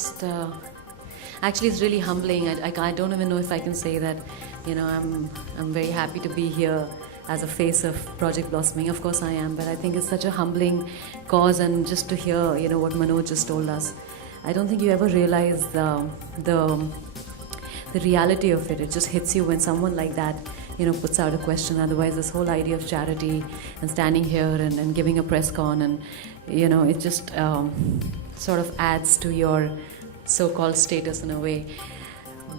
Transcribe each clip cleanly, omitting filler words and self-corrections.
just actually it's really humbling. I don't even know if I can say that, you know, I'm very happy to be here as a face of Project Blossoming. Of course I am, but I think it's such a humbling cause, and just to hear, you know, what Manoj just told us, I don't think you ever realize the reality of it. It just hits you when someone like that, you know, puts out a question. Otherwise, this whole idea of charity and standing here and giving a press con, and, you know, it just sort of adds to your so-called status in a way.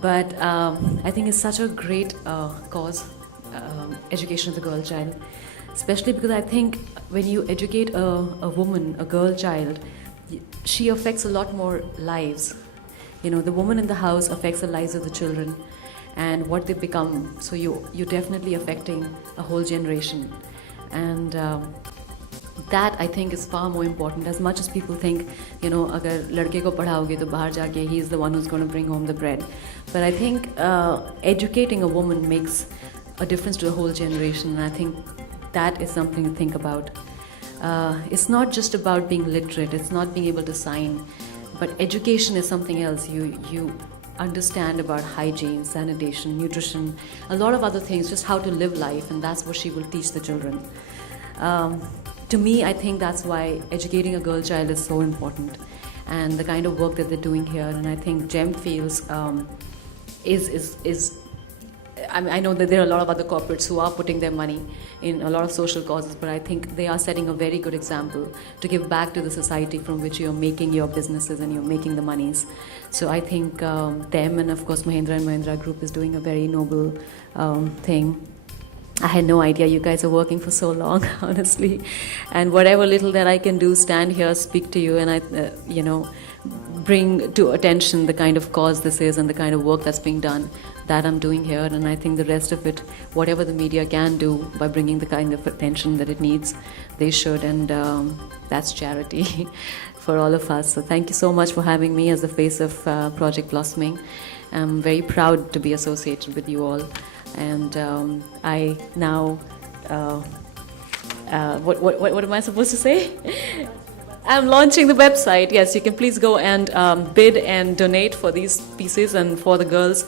But I think it's such a great cause, education of the girl child, especially because I think when you educate a woman, a girl child, she affects a lot more lives. You know, the woman in the house affects the lives of the children and what they become. So you're definitely affecting a whole generation. And that, I think, is far more important. As much as people think, you know, agar ladke ko padhaoge to bahar jaake he is the one who's going to bring home the bread. But I think educating a woman makes a difference to the whole generation. And I think that is something to think about. It's not just about being literate. It's not being able to sign. But education is something else. You understand about hygiene, sanitation, nutrition, a lot of other things, just how to live life, and that's what she will teach the children. To me, I think that's why educating a girl child is so important, and the kind of work that they're doing here. And I think GEM feels is I mean, I know that there are a lot of other corporates who are putting their money in a lot of social causes, but I think they are setting a very good example to give back to the society from which you're making your businesses and you're making the monies. So I think them, and of course Mahindra and Mahindra Group is doing a very noble thing. I had no idea you guys are working for so long, honestly. And whatever little that I can do, stand here, speak to you, and I, you know, bring to attention the kind of cause this is and the kind of work that's being done, that I'm doing here. And I think the rest of it, whatever the media can do by bringing the kind of attention that it needs, they should. And that's charity for all of us. So thank you so much for having me as the face of Project Blossoming. I'm very proud to be associated with you all. And I now, what am I supposed to say? I'm launching the website. Yes, you can please go and bid and donate for these pieces and for the girls,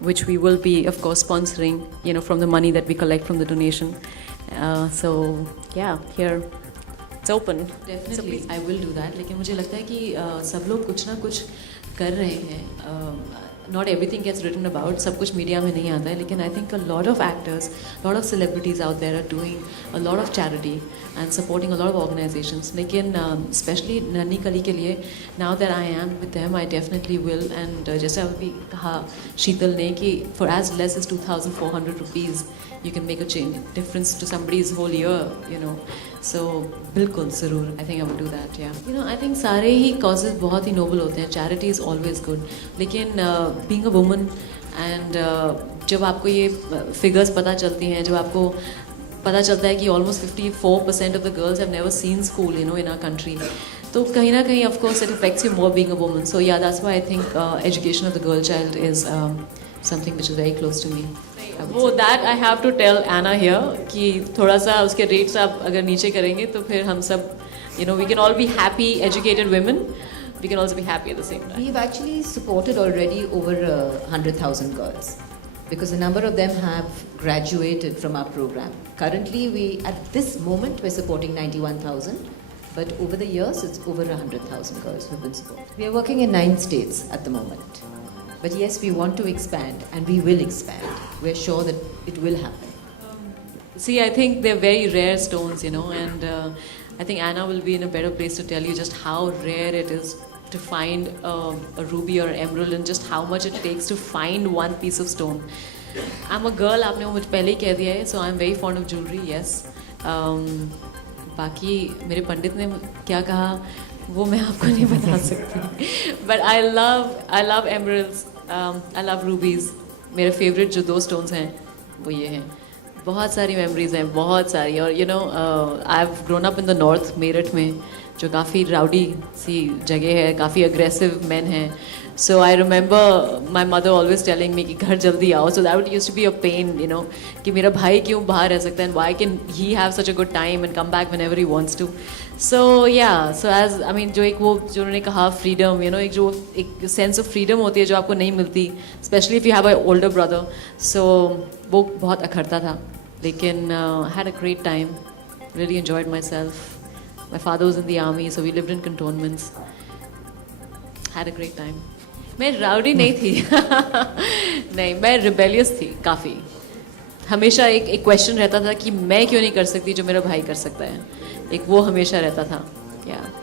which we will be, of course, sponsoring, you know, from the money that we collect from the donation. So yeah, here it's open. Definitely, so I will do that. लेकिन मुझे लगता है कि सब लोग कुछ ना कुछ कर रहे हैं. Not everything gets written about. सब कुछ मीडिया में नहीं आता है. लेकिन I think a lot of actors, a lot of celebrities out there are doing a lot of charity and supporting a lot of organizations. लेकिन especially नन्ही कली के लिए, now that I am with them, I definitely will. And जैसा अभी कहा शीतल ने कि for as less as 2,400 rupees, you can make a change, difference to somebody's whole year, you know. So बिल्कुल ज़रूर, I think I will do that, yeah. You know, I think सारे ही causes बहुत ही noble होते हैं. Charity is always good. लेकिन being a woman and जब आपको ये figures पता चलती हैं, जब आपको पता चलता है कि almost 54% of the girls have never seen school, you know, in our country. तो कहीं ना कहीं, of course, it affects you more being a woman. So yeah, that's why I think education of the girl child is something which is very close to me. वो that I have to tell Anna here कि थोड़ा सा उसके rates आप अगर नीचे करेंगे तो फिर हम सब, you know, we can all be happy, educated women. We can also be happy at the same time. We've actually supported already over 100,000 girls because a number of them have graduated from our program. Currently, at this moment, we're supporting 91,000. But over the years, it's over 100,000 girls who've been supported. We are working in 9 states at the moment. But yes, we want to expand, and we will expand. We're sure that it will happen. See, I think they're very rare stones, you know, and I think Anna will be in a better place to tell you just how rare it is to find a ruby or emerald, and just how much it takes to find one piece of stone. I'm a girl, आपने वो मुझे पहले ही कह दिया है, so I'm very fond of jewelry, yes. बाकी मेरे पंडित ने क्या कहा वो मैं आपको नहीं बता सकती. But I love emeralds, I love rubies. मेरे favorite जो 2 stones हैं वो ये हैं. बहुत सारी memories हैं, बहुत सारी. और you know, I've grown up in the north, Meerut में, जो काफ़ी राउडी सी जगह है, काफ़ी अग्रेसिव मैन हैं. So I remember my mother always telling me कि घर जल्दी आओ. So that would used to be a pain, you know, कि मेरा भाई क्यों बाहर रह सकता है and why can he have such a good time and come back whenever he wants to. So yeah, so as I mean जो एक वो जो उन्होंने कहा freedom, you know, एक जो एक sense of freedom होती है जो आपको नहीं मिलती, especially if you have an older brother. So वो बहुत अखरता था, लेकिन had a great time, really enjoyed myself. My father was in the army, so we lived in cantonments. Had a great time. मैं राउडी नहीं थी. नहीं, मैं rebellious थी काफ़ी. हमेशा एक क्वेश्चन रहता था कि मैं क्यों नहीं कर सकती जो मेरा भाई कर सकता है. एक वो हमेशा रहता था. Yeah.